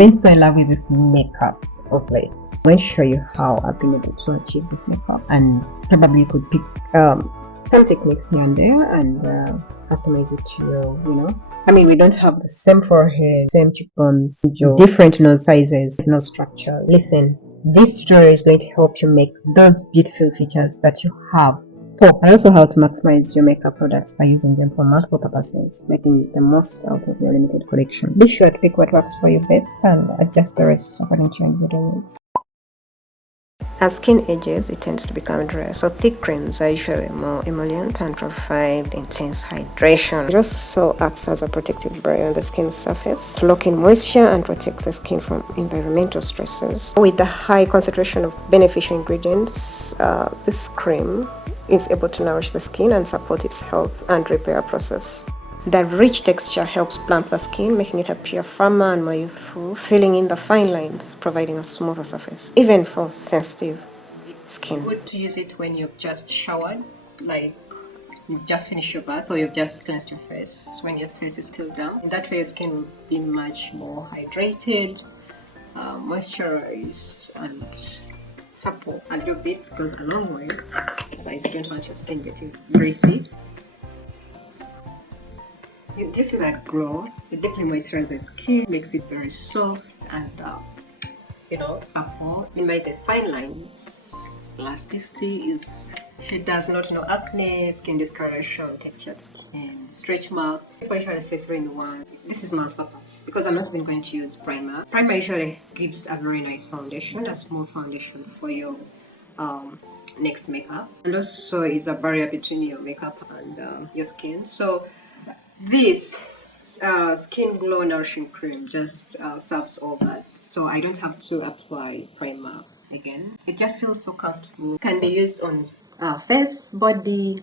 been so in love with this makeup of late. I'm going to show you how I've been able to achieve this makeup, and probably you could pick some techniques here and there and customize it to your, I mean, we don't have the same forehead, same cheekbones, different nose sizes, nose structure. Listen, this tutorial is going to help you make those beautiful features that you have. And also how to maximize your makeup products by using them for multiple purposes, making the most out of your limited collection. Be sure to pick what works for you best and adjust the rest according to your individual needs. As skin ages, it tends to become dry, so thick creams are usually more emollient and provide intense hydration. It also acts as a protective barrier on the skin surface to lock in moisture and protect the skin from environmental stresses. With the high concentration of beneficial ingredients, this cream is able to nourish the skin and support its health and repair process. The rich texture helps plump the skin, making it appear firmer and more youthful, filling in the fine lines, providing a smoother surface, even for sensitive skin. It's good to use it when you've just showered, like you've just finished your bath or you've just cleansed your face, when your face is still damp. In that way, your skin will be much more hydrated, moisturized, and supple. A little bit goes a long way, otherwise you don't want your skin getting greasy. You just see that glow. It deeply moisturizes skin, makes it very soft and supple. Minimizes fine lines. Elasticity is, it does not know acne, skin discoloration, textured skin, stretch marks. I usually say 3-in-1. This is multi-purpose because I'm not even going to use primer. Primer usually gives a very nice foundation, a smooth foundation for your next makeup, and also is a barrier between your makeup and your skin. So this skin glow nourishing cream just serves all that, so I don't have to apply primer again. It just feels so comfortable. Can be used on face, body,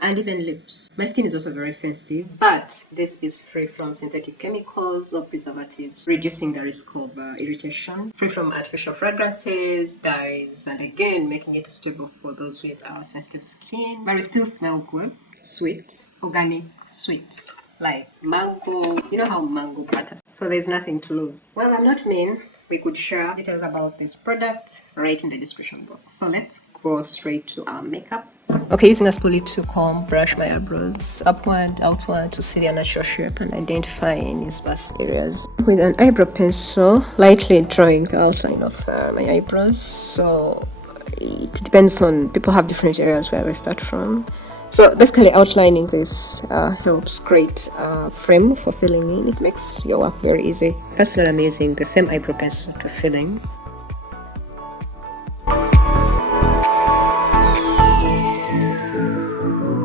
and even lips. My skin is also very sensitive, but this is free from synthetic chemicals or preservatives, reducing the risk of irritation, free from artificial fragrances, dyes, and again making it suitable for those with sensitive skin, but it still smells good. Sweet, organic, sweet, like mango. You know how mango butters. So there's nothing to lose. Well, I'm not mean. We could share details about this product right in the description box. So let's go straight to our makeup. Okay, using a spoolie to comb, brush my eyebrows upward, outward to see their natural shape and identify any sparse areas. With an eyebrow pencil, lightly drawing the outline of my eyebrows. So it depends on, people have different areas where they start from. So basically outlining this helps create a frame for filling in. It makes your work very easy. Personally, I'm using the same eyebrow pencil to fill in.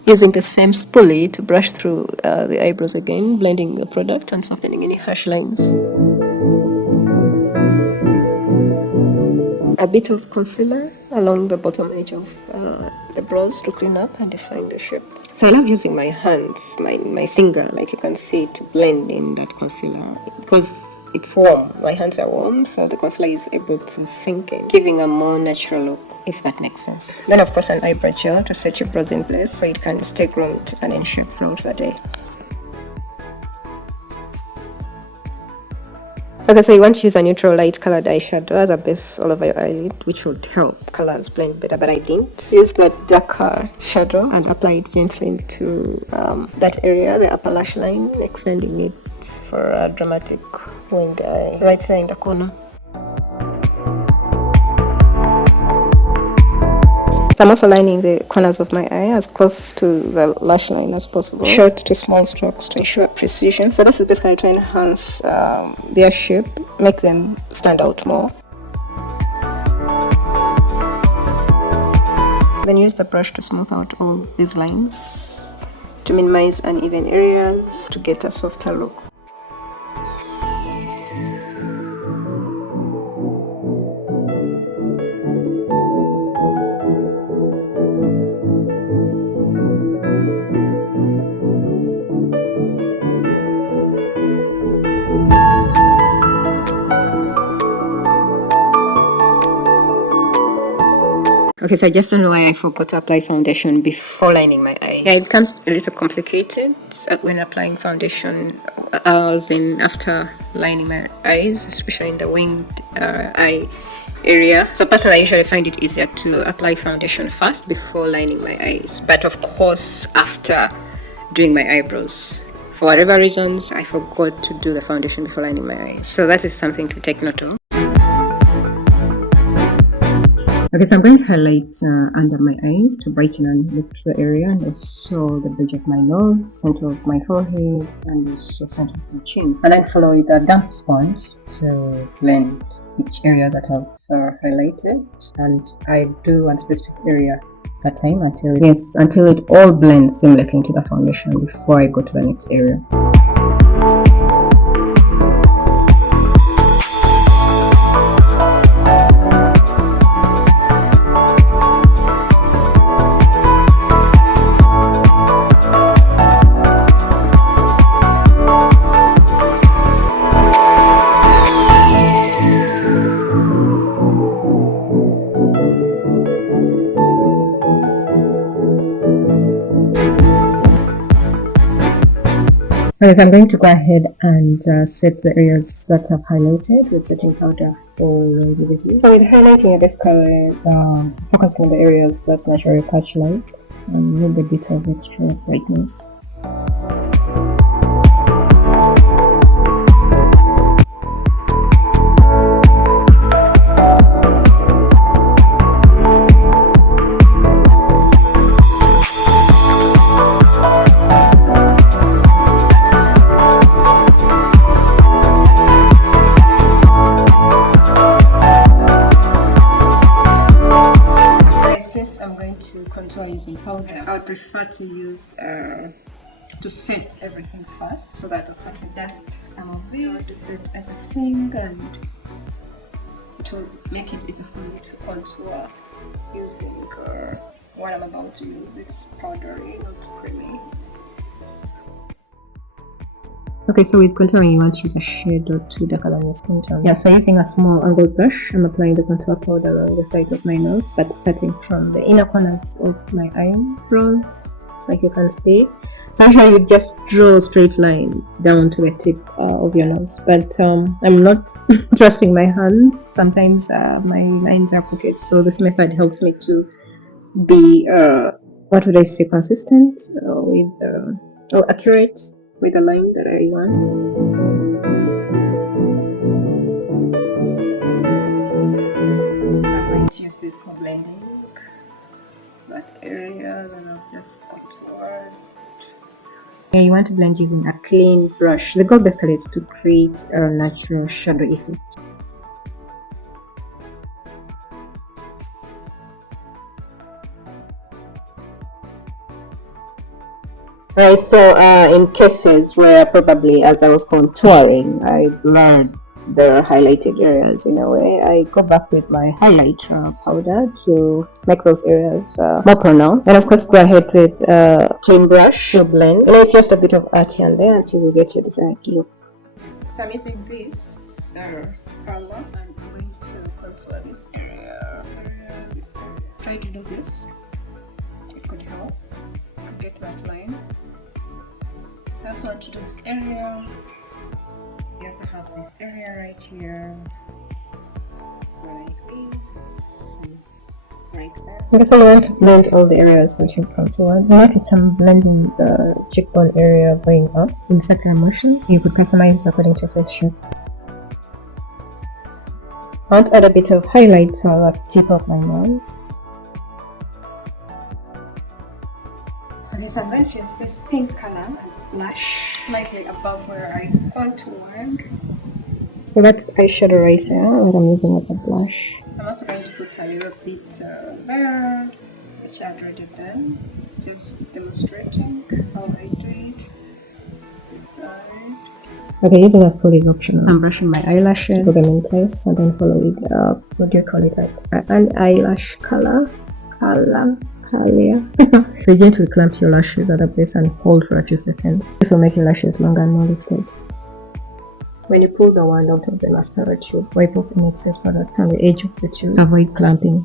Using the same spoolie to brush through the eyebrows again, blending the product and softening any harsh lines. A bit of concealer along the bottom edge of the brows to clean up and define the shape. So I love using my hands, my finger, like you can see, to blend in that concealer because it's warm. My hands are warm, so the concealer is able to sink in, giving a more natural look, if that makes sense. Then of course an eyebrow gel to set your brows in place so it can stay groomed and in shape throughout the day. Okay, so you want to use a neutral light colored eyeshadow as a base all over your eyelid, which would help colors blend better, but I didn't. Use the darker shadow and apply it gently into that area, the upper lash line, extending it for a dramatic winged eye right there in the corner. I'm also lining the corners of my eye as close to the lash line as possible. Short to small strokes to ensure precision. So this is basically to enhance their shape, make them stand out more. Then use the brush to smooth out all these lines to minimize uneven areas to get a softer look. Okay, so I just don't know why I forgot to apply foundation before lining my eyes. Yeah, it becomes a little complicated when applying foundation after lining my eyes, especially in the winged eye area. So personally, I usually find it easier to apply foundation first before lining my eyes. But of course, after doing my eyebrows, for whatever reasons, I forgot to do the foundation before lining my eyes. So that is something to take note of. Okay, so I'm going to highlight under my eyes to brighten and lift the area, and also the bridge of my nose, center of my forehead, and also center of my chin. And then follow with a damp sponge to blend each area that I've highlighted, and I do one specific area at a time until it all blends seamlessly into the foundation before I go to the next area. Okay, so I'm going to go ahead and set the areas that I've highlighted with setting powder for longevity. So with highlighting, I basically focusing on the areas that naturally catch light and need a bit of extra brightness. I'm going to contour using powder. I would prefer to use to set everything first, so that I can dust some of it to set everything, and it will make it easier for me to contour using what I'm about to use. It's powdery, not creamy. Okay, so with contouring, you want to use a shade or two darker than your skin tone. Yeah, so using a small angled brush, I'm applying the contour powder along the sides of my nose, but starting from the inner corners of my eyebrows, like you can see. So usually you just draw a straight line down to the tip of your nose, but I'm not trusting my hands. Sometimes my lines are crooked, so this method helps me to be, what would I say, consistent or accurate with the line that I want. So I'm going to use this for blending that area that I've just contoured. Yeah, you want to blend using a clean brush. The goal basically is to create a natural shadow effect. Right, so in cases where probably as I was contouring, I blurred the highlighted areas in a way, I go back with my highlighter powder to make those areas more pronounced. And of course, go ahead with a clean brush to blend. It's just a bit of art here and there until you get your desired look. So I'm using this color, and I'm going to contour this area, this area. Try to do this. It could help get that line. So I also want to do this area. You also have this area right here, like this, right there. Okay, so we want to blend all the areas that you've contoured. Notice I'm blending the cheekbone area going up in circular motion. You could customize according to your face shape. I want to add a bit of highlighter at the tip of my nose. Okay, so I'm going to use this pink color as blush, slightly above where I contoured. So that's eyeshadow right here, and I'm using as a blush. I'm also going to put a little bit there, which I've already done, just demonstrating how I do it. This side. Okay, using a spool is optional. So I'm brushing my eyelashes, put them in place, and then follow with what do you call it? An eyelash color. So you gently clamp your lashes at the base and hold for a few seconds. This will make your lashes longer and more lifted. When you pull the wand out of the mascara tube, wipe off any excess product on the edge of the tube. Avoid clamping.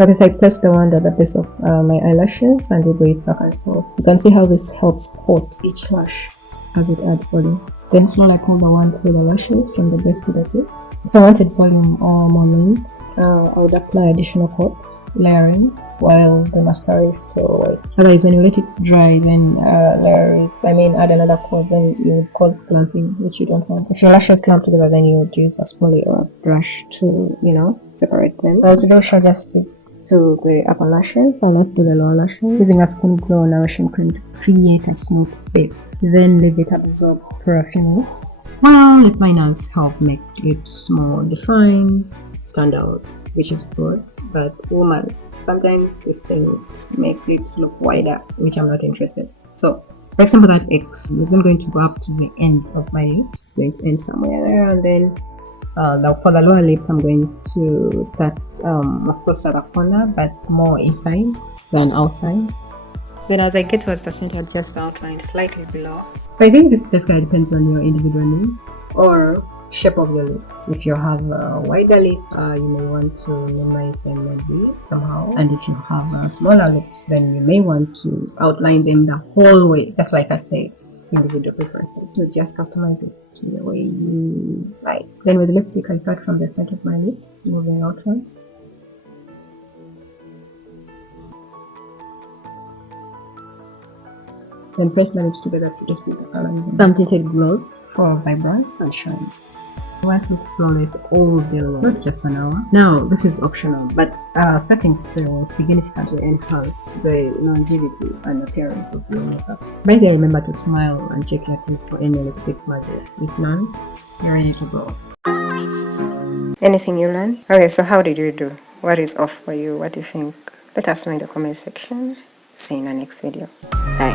Okay, so I placed the wand at the base of my eyelashes and wiggle it back and forth. You can see how this helps coat each lash as it adds volume. Then slowly pull the wand through the lashes from the base to the tip. If I wanted volume or more length, I would apply additional coats, layering, while the mascara is still wet. Otherwise, when you let it dry, then layer it. Add another coat, then you would cause clamping, which you don't want. If your lashes clamp together, then you would use a spoolie or a brush to, separate them. Well, today shall just stick to the upper lashes. I'll not do the lower lashes. Using a Skin Glow Nourishing Cream to create a smooth base. Then leave it absorb for a few minutes. Well, lip liners help make lips more defined, stand out, which is good. But woman, sometimes these things make lips look wider, which I'm not interested. So, for example, that X is not going to go up to the end of my lips. It's going to end somewhere there, and then for the lower lip, I'm going to start, of course, at the corner, but more inside than outside. Then as I get towards the center, just outline slightly below. So I think this basically depends on your individual needs or shape of your lips. If you have a wider lip, you may want to minimize them maybe somehow. And if you have smaller lips, then you may want to outline them the whole way, just like I said. Individual preferences. So just customize it to the way you like. Then with lipstick, I start from the center of my lips, moving outwards. Then press the lips together to just build the color. Some tinted gloss for vibrance and shine. I want to look flawless all day long, not just an hour. Now, this is optional, but setting spray will significantly enhance the longevity and appearance of your makeup. By the way, remember to smile and check your teeth for any lipstick smudges. If none, you're ready to go. Anything you learned? Okay, so how did you do? What is off for you? What do you think? Let us know in the comment section. See you in the next video. Bye.